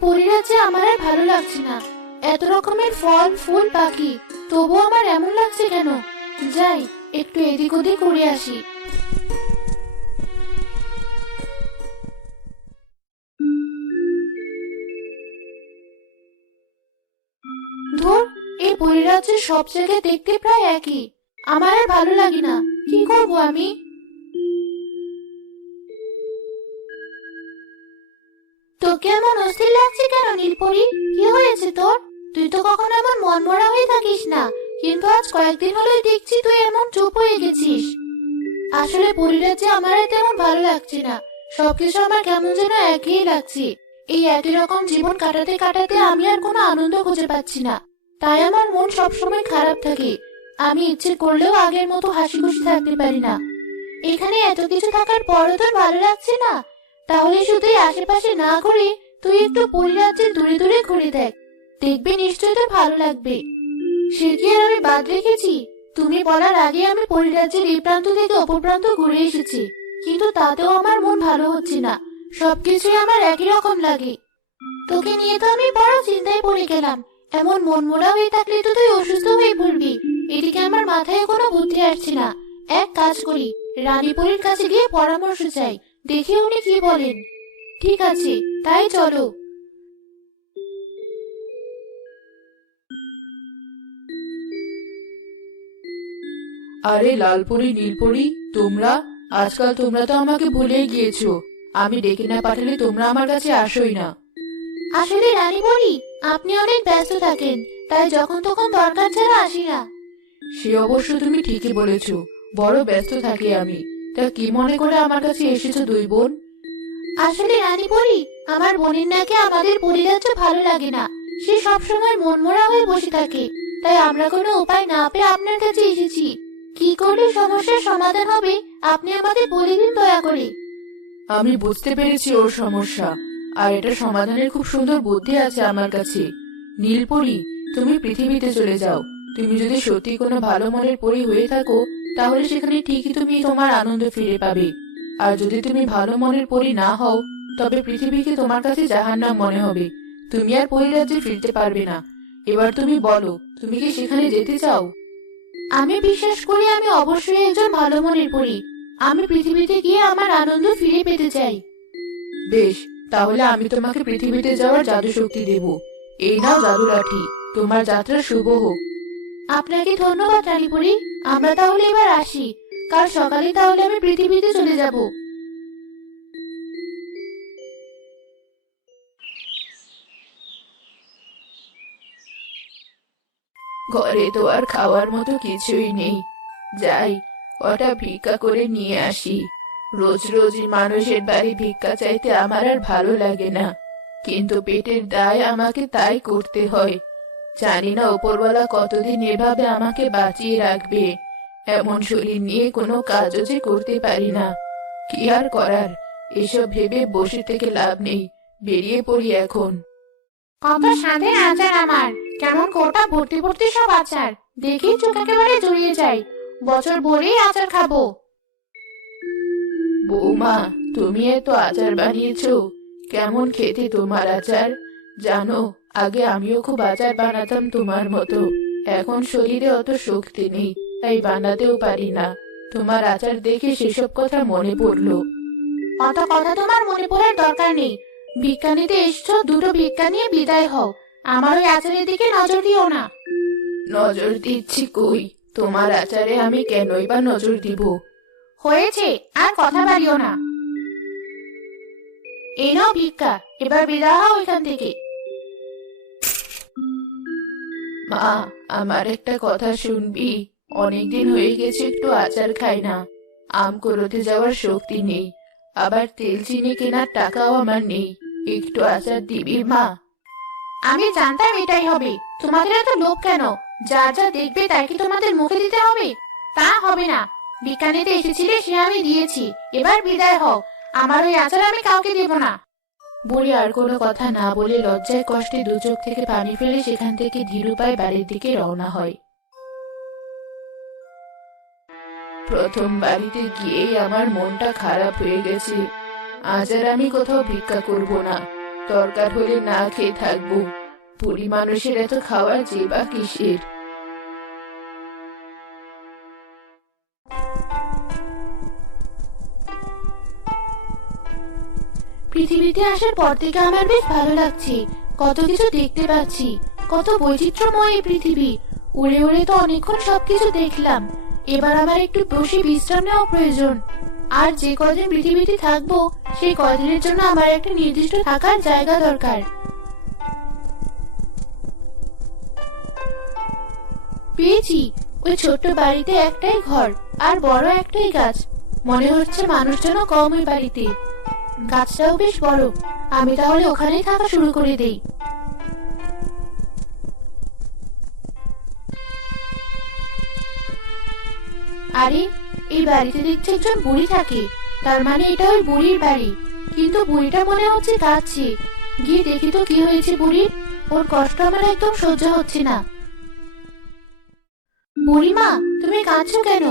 পরিরাজ্যে আমার আর ভালো লাগছে না। এত রকমের ফল ফুল পাখি, তবুও আমার এমন লাগছে কেন? যাই, একটু এদিক ওদিক ঘুরে আসি। ধুর, এই পরিরাজ্যের সব জায়গায় দেখতে প্রায় একই। আমার আর ভালো লাগে না। কি করব আমি? তোকে এমন অস্থির লাগছে কেন নীলপরি? কি হয়েছে তোর? তুই তো কখনো এমন মনমরা হয়ে থাকিস না, কিন্তু আজ কয়েকদিন হলোই দেখছি তুই এমন চুপ হয়ে গেছিস। আসলে পরিরাজ্যে আমার আর তেমন ভালো লাগছে না। সবকিছু আমার কেমন যেন একই লাগছে। এই একই রকম জীবন কাটাতে কাটাতে আমি আর কোনো আনন্দ খুঁজে পাচ্ছি না। তাই আমার মন সবসময় খারাপ থাকে। আমি ইচ্ছে করলেও আগের মতো হাসি খুশি থাকতে পারি না। এখানে এত কিছু থাকার পরও তোর ভালো লাগছে না? তাহলে শুধুই আশেপাশে না ঘুরে তুই একটু পরিরাজ্যের দূরে দূরে ঘুরে দেখ। দেখবি নিশ্চয়ই তোর ভালো লাগবে। সে কি আর আমি বাদ রেখেছি? তুমি বলার আগে আমি পরিরাজ্যের এই প্রান্ত থেকে অপর প্রান্ত ঘুরে এসেছি, কিন্তু তাতেও আমার মন ভালো হচ্ছে না। সবকিছুই আমার একই রকম লাগে। তোকে নিয়ে তো আমি বড় চিন্তায় পড়ে গেলাম। এমন মন মোড়া হয়ে থাকলে তো তুই অসুস্থ হয়ে পড়বি। এদিকে আমার মাথায় কোনো বুদ্ধি আসছে না। এক কাজ করি, রানীপুরীর কাছে গিয়ে পরামর্শ চাই, দেখি উনি কি বলেন। ঠিক আছে, তাই চলো। আরে লালপরি নীলপরি, তোমরা আজকাল তোমরা তো আমাকে ভুলেই গিয়েছো। আমি ডেকে না পাঠালে তোমরা আমার কাছে আসোই না। আসলে রানীপুরী, আপনি অনেক ব্যস্ত থাকেন, তাই যখন তখন দরকার ছাড়া আসি না। সে অবশ্য তুমি ঠিকই বলেছো, বড় ব্যস্ত থাকি আমি। তা কি মনে করে আমার কাছে এসেছো দুই বোন? আসলে রানীপুরী, আমার বোনের নাকি আমাদের পরিরাজ্য ভালো লাগে না। সে সবসময় মনমরা হয়ে বসে থাকে। তাই আমরা কোনো উপায় না পেয়ে আপনার কাছে এসেছি। কি করলে সমস্যার সমাধান হবে আপনি আমাদের বলে দিন দয়া করে। আমি বুঝতে পেরেছি ওর সমস্যা, আর এটা সমাধানের খুব সুন্দর বুদ্ধি আছে আমার কাছে। নীলপরি, তুমি পৃথিবীতে চলে যাও। তুমি যদি সত্যি কোনো ভালো মনের পরী হয়ে থাকো, তাহলে সেখানে ঠিকই তুমি তোমার আনন্দ ফিরে পাবে। আর যদি তুমি ভালো মনের পরী না হও, তবে পৃথিবীকে তোমার কাছে জাহান্নাম মনে হবে। তুমি আর পরিরাজ্যে ফিরতে পারবে না। এবার তুমি বলো, তুমি কি সেখানে যেতে চাও? আমি বিশ্বাস করি আমি অবশ্যই একজন ভালো মনের পরী। আমি পৃথিবীতে গিয়ে আমার আনন্দ ফিরে পেতে চাই। বেশ, তাহলে আমি তোমাকে পৃথিবীতে যাওয়ার জাদু শক্তি দেব। এই নাও জাদু লাঠি। তোমার যাত্রা শুভ হোক। আপনাকে ধন্যবাদ রানীপুরী। আমরা তাহলে এবার আসি। কাল সকালে তাহলে আমি পৃথিবীতে চলে যাব। ঘরে তো আর খাওয়ার মতো কিছুই নেই। যাই, কটা ভিক্ষা করে নিয়ে আসি। রোজ রোজ মানুষের বাড়ি ভিক্ষা চাইতে আমার আর ভালো লাগে না, কিন্তু পেটের দায় আমাকে তাই করতে হয়। জানি না উপরওয়ালা কতদিন এভাবে আমাকে বাঁচিয়ে রাখবে। এমন শরীর নিয়ে কোনো কাজও যে করতে পারি না। কি আর করার, এসব ভেবে বসে থেকে লাভ নেই। বেরিয়ে পড়ি এখন। কত স্বাদের আচার আমার! কেমন কোটা ভর্তি ভর্তি সব আচার! দেখি চোখ একেবারে জড়িয়ে যায়। বছর ভরেই আচার খাবো। বৌমা, তুমি এত আচার বানিয়েছো। কেমন খেতে তোমার আচার? জানো, আগে আমিও খুব আচার বানাতাম তোমার মতো। এখন শরীরে অত শক্তি নেই, তাই বানাতেও পারি না। তোমার আচার দেখে সেসব কথা মনে পড়লো। অত কথা তোমার মনে পড়ার দরকার নেই। ভিক্ষা নিতে এসছো, দুটো ভিক্ষা নিয়ে বিদায় হও। আমার ওই আচারের দিকে নজর দিও না। নজর দিচ্ছি কই? তোমার আচারে আমি কেনই বা নজর দিব? হয়েছে, আর কথা বাড়িও না। এই নাও ভিক্ষা, এবার বিদায় হও এখান থেকে। মা, আমার একটা কথা শুনবি? অনেকদিন হয়ে গেছে একটু আচার খাই না। আম কুড়োতে যাওয়ার শক্তি নেই, আবার তেল চিনি কেনার টাকাও আমার নেই। একটু আচার দিবি মা? আমি জানতাম এটাই হবে। তোমাদের এত লোভ কেন? যা যা দেখবে তাই কি তোমাদের মুখে দিতে হবে? তা হবে না। ভিক্ষা নিতে এসেছিলে, সে আমি দিয়েছি। এবার বিদায় হও। আমার ওই আচার আমি কাউকে দেব না। বুড়ি আর কোনো কথা না বলে লজ্জায় কষ্টে দু চোখ থেকে পানি ফেলে সেখান থেকে ধীরু পায়ে বাড়ির দিকে রওনা হয়। প্রথম বাড়িতে গিয়েই আমার মনটা খারাপ হয়ে গেছে। আজ আর আমি কোথাও ভিক্ষা করব না। দরকার হলে না খেয়ে থাকবো। বুড়ি মানুষের এত খাওয়ার যে বা কিসের। পৃথিবীতে আসার পর থেকে আমার বেশ ভালো লাগছে। কত কিছু দেখতে পাচ্ছি, কত বৈচিত্র্যময় এই পৃথিবী। উড়ে উড়ে তো অনেকক্ষণ সবকিছু দেখলাম। এবার আমার একটু বসে বিশ্রাম নেওয়া প্রয়োজন। আর যে কদিন পৃথিবীতে থাকবো, সেই কদিনের জন্য আমার একটা নির্দিষ্ট থাকার জায়গা দরকার। পেয়েছি, ওই ছোট্ট বাড়িতে একটাই ঘর আর বড় একটাই গাছ। মনে হচ্ছে মানুষজন কম ওই বাড়িতে। গাছটাও বেশ বড়। আমি তাহলে ওখানেই থাকা শুরু করে দেই। আরে, এই বাড়িতে দেখছি একজন বুড়ি থাকে। তার মানে এটা ওই বুড়ির বাড়ি। কিন্তু বুড়িটা মনে হচ্ছে কাঁদছে। গিয়ে দেখি তো কি হয়েছে বুড়ির। ওর কষ্ট আমার একদম সহ্য হচ্ছে না। বুড়িমা, তুমি কাঁদছো কেন?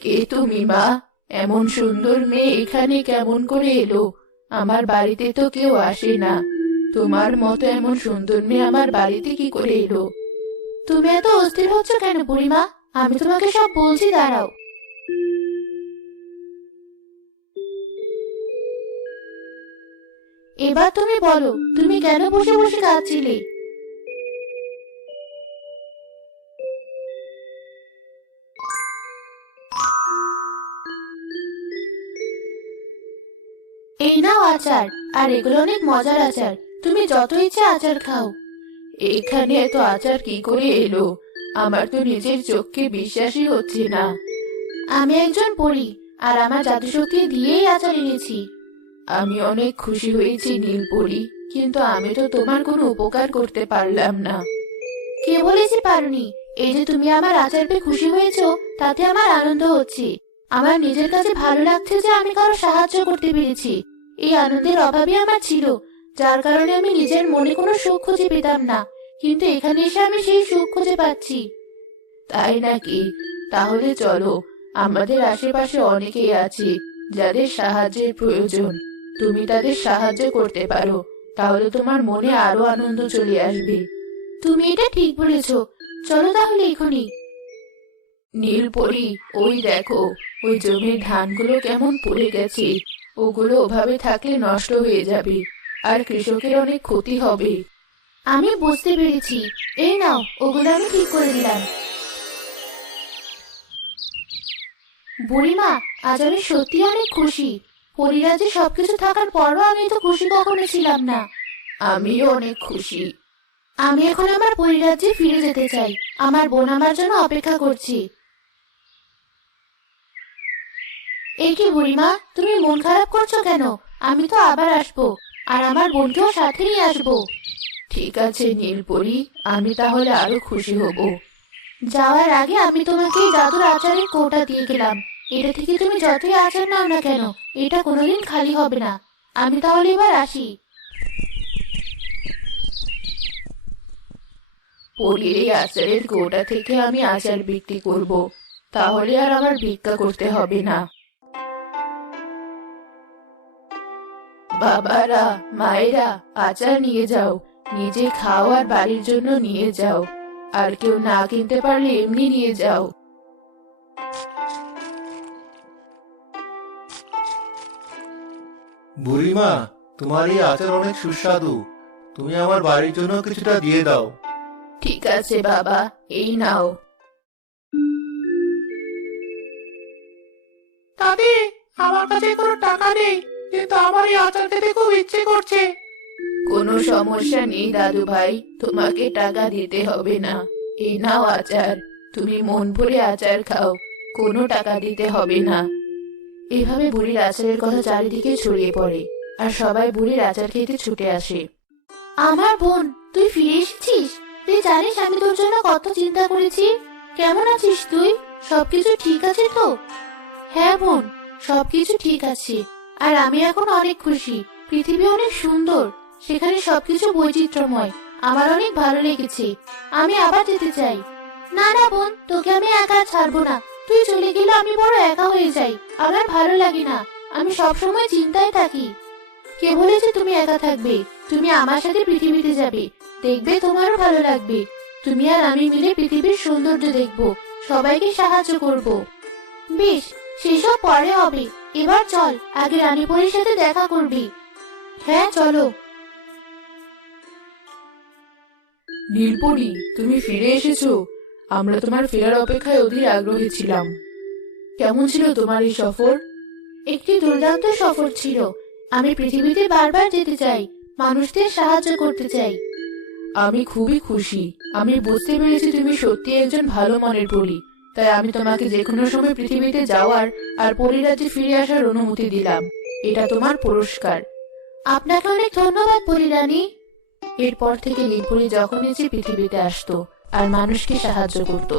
কে তুমি মা? এমন সুন্দর মেয়ে এখানে কেমন করে এলো? আমার বাড়িতে তো কেউ আসে না। তোমার মতো এমন সুন্দর মেয়ে আমার বাড়িতে কি করে এলো? তুমি এত অস্থির হচ্ছ কেন বুড়িমা? আমি তোমাকে সব বলছি, দাঁড়াও। এবার তুমি বলো, তুমি কেন বসে বসে কাঁদছিলে? এই নাও আচার। আর এগুলো অনেক মজার আচার। তুমি যত ইচ্ছে আচার খাও। এখানে এত আচার কি করে এলো? আমার তো নিজের চোখকে বিশ্বাসই হচ্ছে না। আমি একজন পরী, আর আমার জাদুশক্তি দিয়েই আচার এনেছি। আমি অনেক খুশি হয়েছি নীলপরি, কিন্তু আমি তো তোমার কোনো উপকার করতে পারলাম না। কে বলেছি পারোনি? এই যে তুমি আমার আচার পেয়ে খুশি হয়েছো, তাতে আমার আনন্দ হচ্ছে। আমার নিজের কাছে ভালো লাগছে যে আমি কারো সাহায্য করতে পেরেছি। এই আনন্দের অভাবই আমার ছিল, যার কারণে আমি নিজের মনে কোনো সুখ খুঁজে পেতাম না। কিন্তু এখানে এসে আমি সেই সুখ খুঁজে পাচ্ছি। তাই নাকি? তাহলে চলো, আমাদের আশেপাশে অনেকেই আছে যাদের সাহায্যের প্রয়োজন। তুমি তাদের সাহায্য করতে পারো, তাহলে তোমার মনে আরো আনন্দ চলে আসবে। তুমি এটা ঠিক বলেছো। চলো তাহলে এখনই। নীলপরি, ওই দেখো, ওই জমির ধানগুলো কেমন পড়ে গেছে। ওগুলো ওভাবে থাকলে নষ্ট হয়ে যাবে, আর কৃষকের অনেক ক্ষতি হবে। আমি বুঝতে পেরেছি। এই নাও, ওগুলো আমি ঠিক করে দিলাম। বুড়িমা, আজ আমি সত্যি অনেক খুশি। পরিরাজ্যে সবকিছু থাকার পরও আমি তো খুশি কখনো ছিলাম না। আমিও অনেক খুশি। আমি এখন আমার পরিরাজ্যে ফিরে যেতে চাই। আমার বোন আমার জন্য অপেক্ষা করছে। এই কি বুড়িমা, তুমি মন খারাপ করছো কেন? আমি তো আবার আসবো, আর আমার বোনকেও সাথে নিয়ে আসবো। ঠিক আছে নীলপরি, আমি তাহলে আরো খুশি হব। যাওয়ার আগে আমি তোমাকে এই জাদুর আচারের কৌটা দিয়ে গেলাম। এটা থেকে তুমি যতই আচার নাও না কেন, এটা কোনোদিন খালি হবে না। আমি তাহলে এবার আসি। পরীর এই আচারের গোটা থেকে আমি আচার বিক্রি করব, তাহলে আর আমার ভিক্ষা করতে হবে না। বাবারা, মায়েরা, আচার নিয়ে যাও। নিজে খাও আর বাড়ির জন্য নিয়ে যাও। আর কেউ না কিনতে পারলে এমনি নিয়ে যাও। বুড়িমা, তোমার এই আচার অনেক সুস্বাদু। তুমি আমার বাড়ির জন্য কিছুটা দিয়ে দাও। ঠিক আছে বাবা, এই নাও। দাদি, আমার কাছে কোনো টাকা নেই, কিন্তু আমার এই আচার খেতে খুব ইচ্ছে করছে। কোনো সমস্যা নেই দাদু ভাই, তোমাকে টাকা দিতে হবে না। এই নাও আচার, তুমি মন ভরে আচার খাও, কোনো টাকা দিতে হবে না। এভাবে বুড়ির আচারের কথা চারিদিকে ছড়িয়ে পড়ে, আর সবাই বুড়ির আচার খেতে ছুটে আসে। আমার বোন, তুই ফিরে এসেছিস? তুই জানিস আমি তোর জন্য কত চিন্তা করেছি। কেমন আছিস তুই? সবকিছু ঠিক আছে তো? হ্যাঁ বোন, সবকিছু ঠিক আছে। আর আমি এখন অনেক খুশি। পৃথিবী অনেক সুন্দর, সেখানে সবকিছু বৈচিত্র্যময়। আমার অনেক ভালো লেগেছে। আমি আবার যেতে চাই। না না বোন, তোকে আমি একা ছাড়বো না। তুই চলে গেলে আমি বড় একা হয়ে যাই। আমার ভালো লাগে না। আমি সবসময় চিন্তায় থাকি। কে বলেছে তুমি একা থাকবে? তুমি আমার সাথে পৃথিবীতে যাবে, দেখবে তোমারও ভালো লাগবে। তুমি আর আমি মিলে পৃথিবীর সৌন্দর্য দেখব, সবাইকে সাহায্য করব। বেশ, সেসব পরে হবে। এবার চল, আগে রানীপুরীর সাথে দেখা করবি। হ্যাঁ চলো। নীলপরি, তুমি ফিরে এসেছো। আমরা তোমার ফেরার অপেক্ষায় অধীর আগ্রহী ছিলাম। কেমন ছিল তোমার এই সফর? একটি দুর্দান্ত সফর ছিল। আমি পৃথিবীতে বারবার যেতে চাই, মানুষদের সাহায্য করতে চাই। আমি খুবই খুশি। আমি বুঝতে পেরেছি তুমি সত্যি একজন ভালো মনের পরী। তাই আমি তোমাকে যে কোনো সময় পৃথিবীতে যাওয়ার আর পরিরাজ্যে ফিরে আসার অনুমতি দিলাম। এটা তোমার পুরস্কার। আপনাকে অনেক ধন্যবাদ পরিরানী। এরপর থেকে নীলপরি যখন ইচ্ছে পৃথিবীতে আসতো আর মানুষকে সাহায্য করত।